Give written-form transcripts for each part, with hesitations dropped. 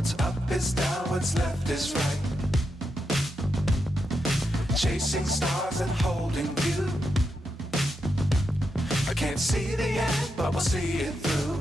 What's up is down, what's left is right. Chasing stars and holding you. I can't see the end, but we'll see it through.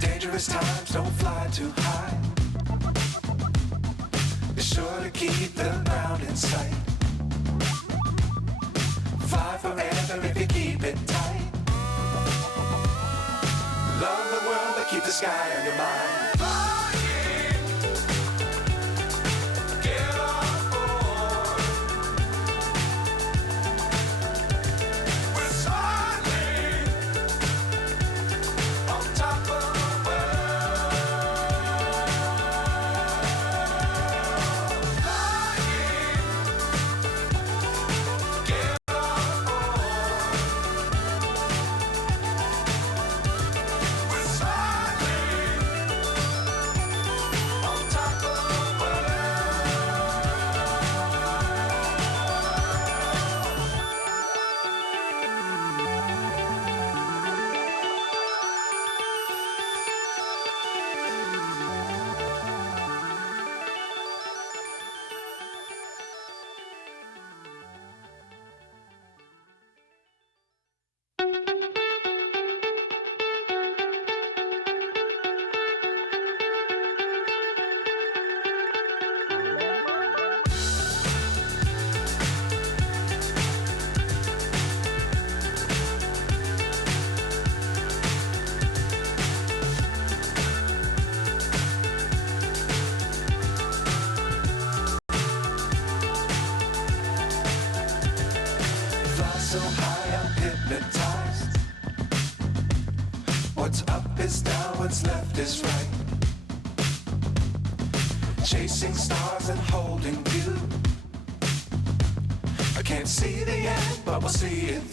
Dangerous times, don't fly too high. Be sure to keep the ground in sight. Fly forever if you keep it tight. Love the world, but keep the sky on your mind. So high, I'm hypnotized. What's up is down, what's left is right. Chasing stars and holding you. I can't see the end, but we'll see it through.